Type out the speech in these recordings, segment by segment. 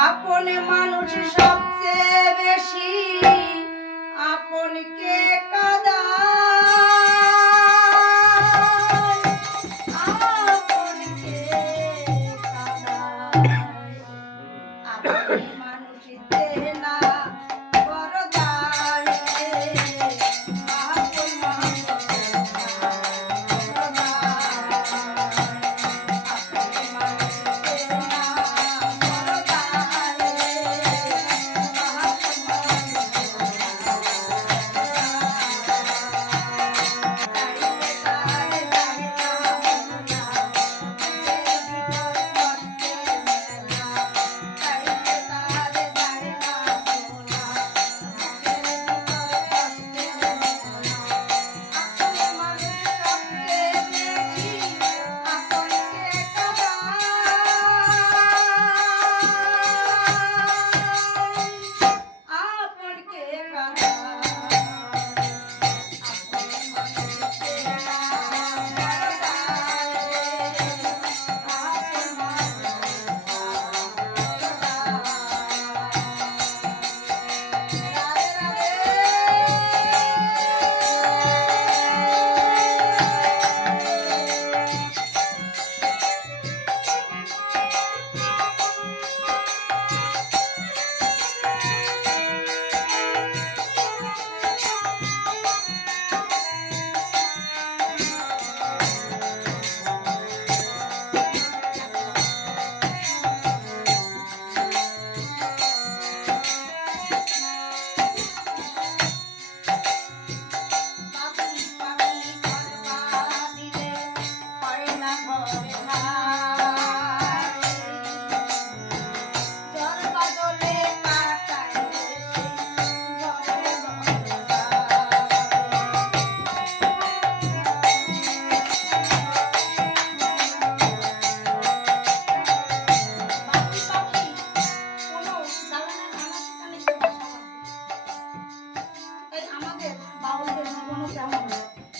আপন মানুষ সবচেয়ে বেশি। আপনকে কাদায়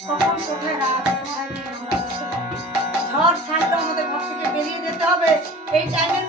কখন কোথায় রাত ঝড় সাইকেল আমাদের ঘর থেকে বেরিয়ে যেতে হবে। এই টাইমে